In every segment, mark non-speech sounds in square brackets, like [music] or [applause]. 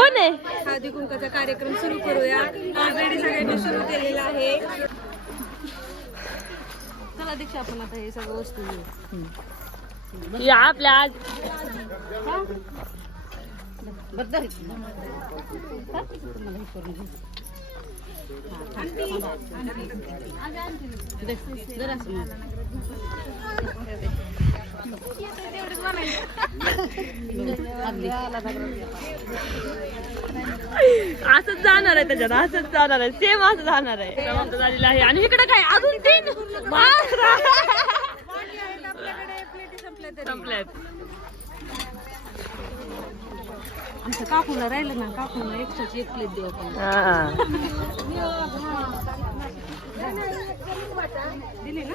कोण आहे? हळदी कुंकाचा कार्यक्रम सुरू करूया. ऑलरेडी सगळ्यांनी सुरू केलेला आहे. चला दीक्षा आपण आता हे सगळं वस्तू घेऊ. या आपल्या आज. असंच जाणार आहे त्याच्यात असंच जाणार आहे. सेम असं जाणार आहे. झालेलं आहे. आणि इकडे काय? अजून तीन. संपल्यात आमचं काकूला राहिलं ना काकूला एक्स्ट्राची एक प्लेट देऊ आपण. दिली ना?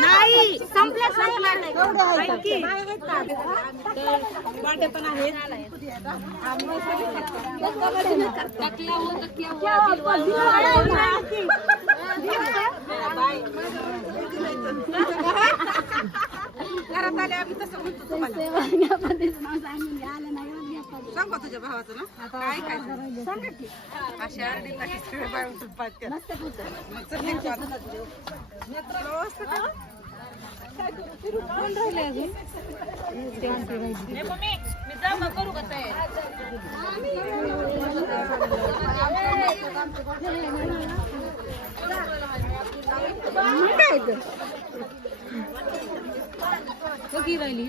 नाही संपल्या वाटे पण आहेत घरात आले आम्ही तसं म्हणतो तुम्हाला सांग तुझ्या भावाचं ना. काय काय सांगा की. अशी अर्धी? कोण राहिले अजून? काय राहिली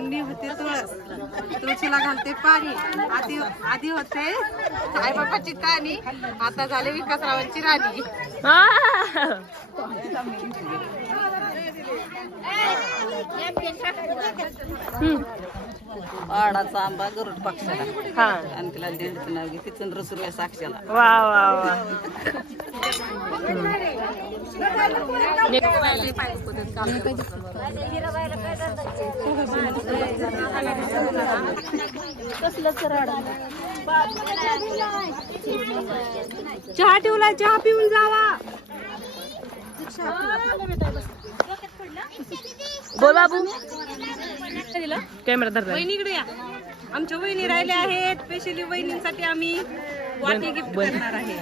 अंगणी होते तुळस. तुळशीला घालते पाणी. आधी आधी होते आई बापाची कानी आता झाले विकासरावांची राणी. हम्म. आडाचा आंबा गरुड पक्षाला. हा. आणि तिला नाव घे तिथून रसुरव्या साक्षाला. वा वा वा. चहा ठेवला चहा पिऊन जावा. बोल बाबू. कॅमेरा धरला वहिनीकडे या. आमच्या वहिनी राहिल्या आहेत. स्पेशली वहिनींसाठी आम्ही वाटी गिफ्ट करणार आहे.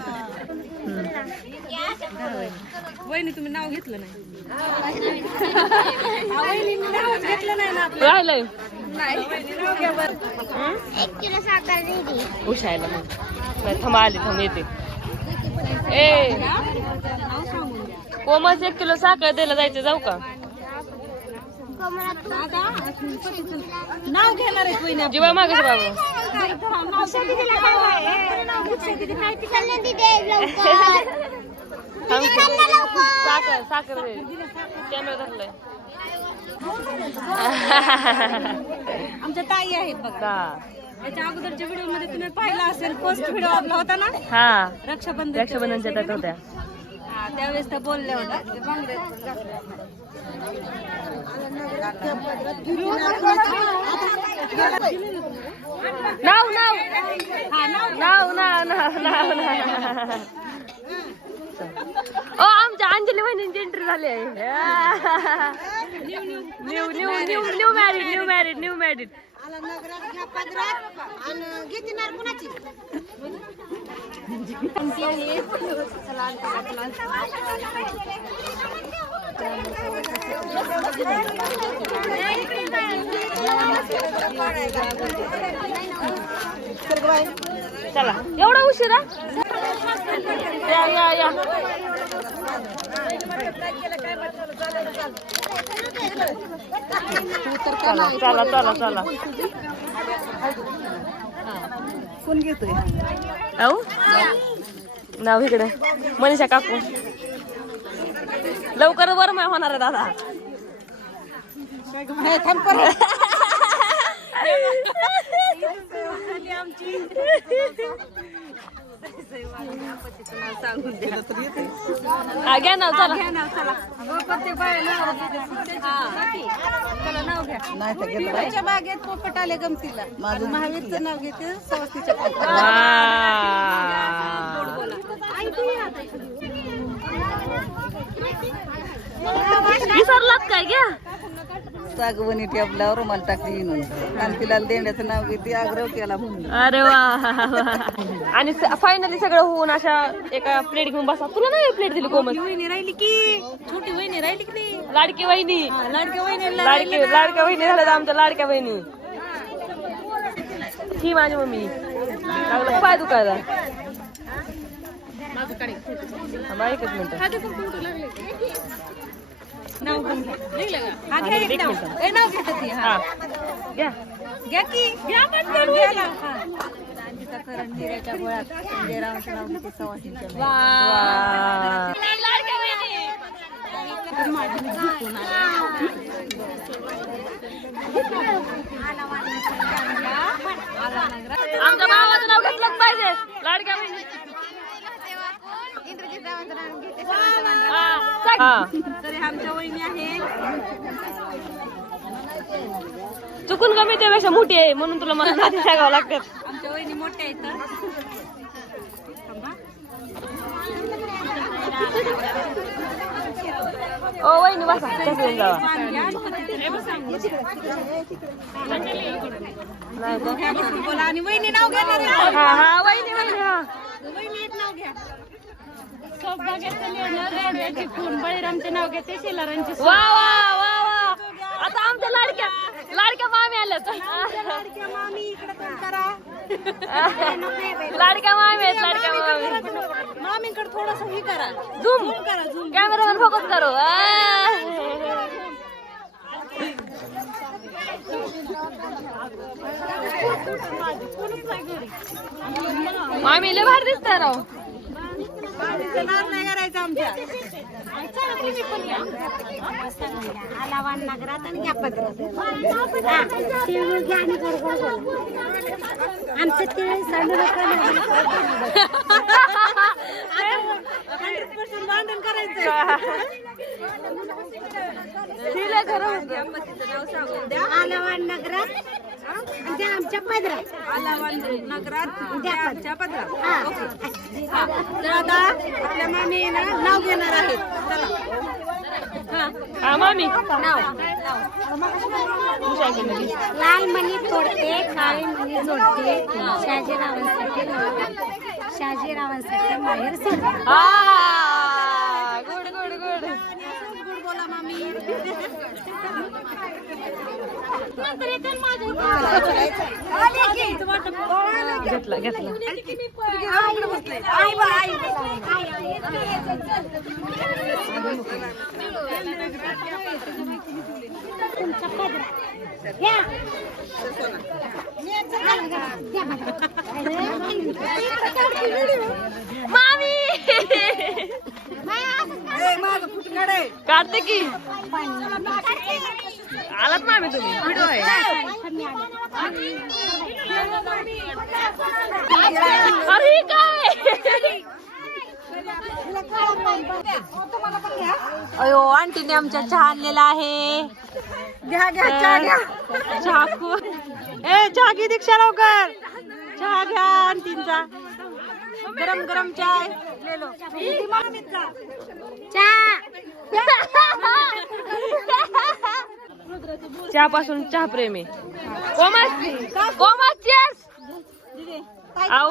वहिनी तुम्ही नाव घेतलं नाही. [laughs] घेतलं नाही ना राहिलंय. नाही वहिनी नाव घ्या बरं. उशायला मग. थांबा आली थांब येते. ए. कोमच एक किलो साखर द्यायला जायचं जाऊ का? नाव घेणार आहेत वहिनी आपली. जीवा मागे बाबू साखर साखर कॅमेरा धरलाय आमच्या ताई आहेत बघा याच्या अगोदरच्या व्हिडिओ मध्ये तुम्ही पाहिला असेल फ़र्स्ट व्हिडिओ आपला होता ना हा रक्षाबंधन रक्षाबंधनच्या त्यात होत्या त्यावेळेस त्या बोलल्या होत्या ते बांगडे No, no. No, no, no, no, no. ओ आमच्या अंजली वहिनींची एंट्री झाली आहे new new new new married new married new married चला. एवढा उशिरा या या या. चला चला चला चला. कोण घेतोय अहो नाव इकडे. मनीषा काकू. लवकर वर माय होणार आहे दादा. [laughs] हा, घ्या नाव चला नाही तर घेतलं बाई. च्या बागेत पोपट आले गमतीला. माझं महावीरचं नाव घेते सवस्तीच्या वा. विसरलात काय घ्या सागवणी टेबलावर रुमाल टाकली तिला देण्याचं नाव घेते आग्रह केला म्हणून. अरे वा आणि फायनली सगळं होऊन अशा एका प्लेट घेऊन बसा. तुला नाही प्लेट दिली कोमल? वहिनी राहिली की? छोटी वहिनी राहिली की नाही? लाडकी वहिनी. लाडक्या वहिनी लाडकी लाडक्या वहिनी झाल्या आमच्या लाडक्या बहिणी. ही माझी मम्मी. लागलं पाय दुखायला एकच मिनिट. हा घ्या. एक नाव ए, नाव घेते ती घ्या. घ्या की. हा. हिऱ्याच्या गोळ्यात. वा. आमच्या भावाचं नाव घेतलंच पाहिजे. लाडक्या हा. तर हे आमच्या वहिनी आहे चुकून कमी त्यापेक्षा मोठी आहे म्हणून तुला मला नाती सांगावं लागतात. आमच्या वहिनी मोठ्या आहेत तर. ओ वहिनी बसा. येऊन जावा आणि हे वहिनी नाव घेणार आहे. हा हा वहिनी वहिनी हा. वहिनी एक नाव घ्या बळीरामचे नाव घेते शिलारांचे वा वा वा वा. आता आमच्या लाडक्या लाडक्या मामी आल्यात मामी इकडे कोण करा लाडक्या मामी आहेत लाडक्या मामी. मामीकडे थोडस हे करा. झूम. करा झूम. कॅमेरावर फोकस करो. आ. आम्ही लय भारी दिसताय राव आमच्या आमचं ते भांडण करायचं आलावाड नगरात. आणि आमच्या पदरात. नगरात आमच्या पदरात. ओके. हा. तर आता आपल्या मामी ना नाव घेणार आहेत. चला. हा. मामी. नाव. लाल मणी तोडते काळी मणी जोडते शहाजीरावांसाठी शहाजीरावांसाठी माहेर सोडते हा. Good good. गुड गुड घेतला घेतला काढते की आलात मामी तुम्ही? व्हिडिओ आहे. अरे काय? अयो आंटीने आमच्या चहा आणलेला आहे. घ्या घ्या चहा घ्या. चहा ए चहा घे दीक्षा लवकर. चहा घ्या आंटींचा. गरम गरम चाय ले लो चहा पासून चहा प्रेमी. कोमस कोमस चेस आऊ.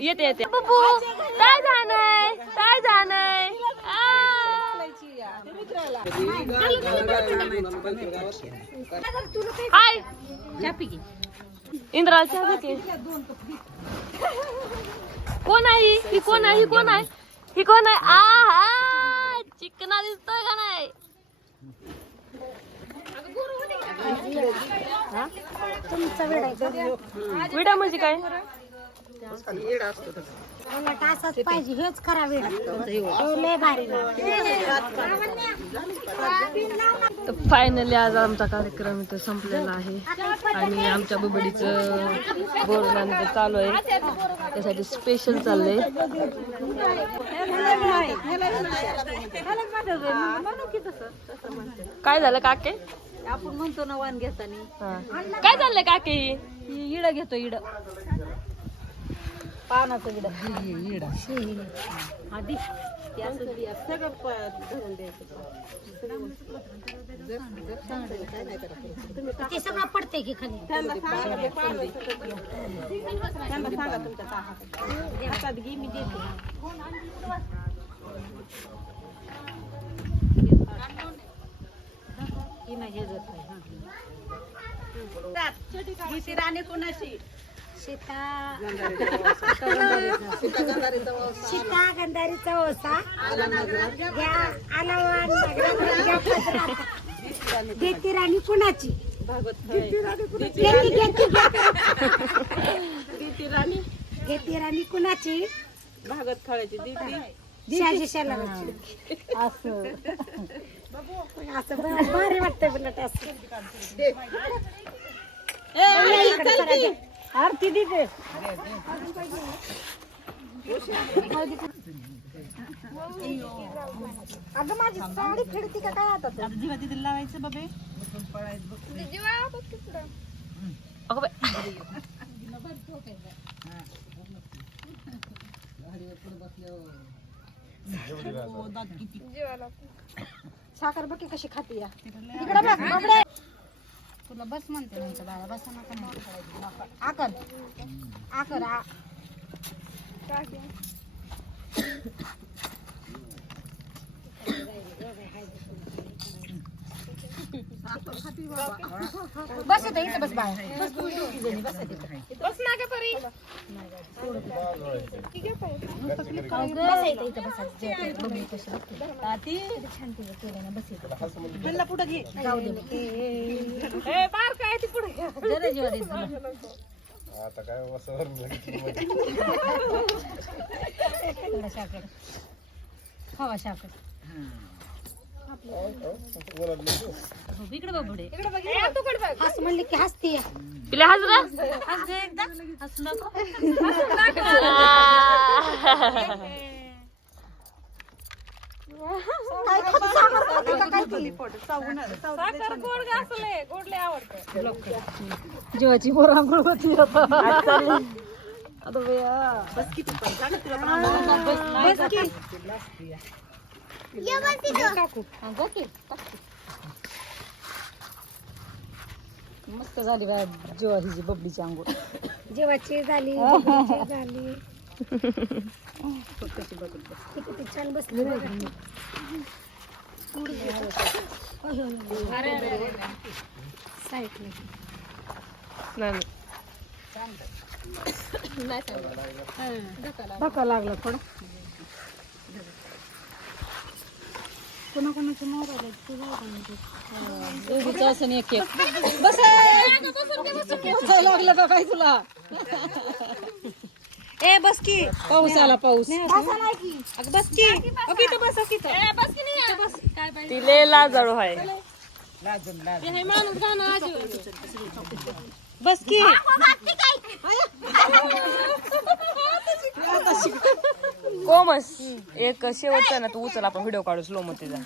येते येते. पप्पू काय झालंय? काय झालंय? आ. हाय इंद्रा चहा घे. कोण आहे ही? ही कोण आहे? ही कोण आहे? ही कोण आहे? आ हा चिकना दिसतोय का नाही? विडा म्हणजे काय? उलट असंच पाहिजे हेच करा वेळ लय भारी फायनली आज आमचा कार्यक्रम इथं संपलेला आहे. आणि आमच्या बुबडीचं बोरणान चालू आहे. त्यासाठी स्पेशल चाललंय. काय झालं काके? आपण म्हणतो ना वाण घेताना. काय चाललंय काके? इड घेतो इड. पानाचं इड आधी ते असं बी असं सगळं प- धरून द्यायचं ते सगळं पडते की खाली। की नाही हे। जात नाही गीती राणी कोणाची सीता. सीता गंधारीचा ओसा घ्या आलावान देती राणी कुणाची? घेती घेती घेती राणी कुणाची? भागत खाळायची दीदी शाजी शालाराची. असं. असं बरं भारी वाटतंय उलट असं. आरती दिदे अगं माझी साडी फिरती का काय आता तू? जीवा दिदी लावायचं बाबे अगं बाई. साखर बघ की कशी खाती या इकडे बघ बाबडे तुला बस म्हणते नंतर बाळा बस नका. आकर आकर आ. बस इथं इथं बस बाळा बस तू दोघी जणी बस इथं बस मागे परी। बस इथं इथं बसा जे बघू कशी. ती छान तिला केलं ना बस इथं त्यांना पुढे घे जाऊ दे। ए बार काय ती पुढे जरा जीवा दे तुला. थोडं साखर हवा साखर इकडे बघ पुढे हस म्हणली की हसती पिल्या हजरा हस गं एकदा हसू नको काय खाती साखर खाती का काय ती? जीवाची पोर आंघोळ होती आता बया बस किती पण सांग तुला पण बस नाही का? मस्त झाली बाया जीवारीची बबडीची अंघोळ जेवाची झाली बघायची झाली कशी बघत बस. किती छान बसली साईडला. नाही धक्का लागला थोडा मोबाईल असं एक एक बस बसायला लागलं का काय तुला? ए बस की. पाऊस आला पाऊस. अगं बस की. अगं इथं बस की इथं. बस की नाही. इथं बस. काय पाहिजे तिले लाजाळू आहे बस की. कोमस एक शेवटचा ना तू उचल आपण व्हिडिओ काढू स्लो मध्ये ते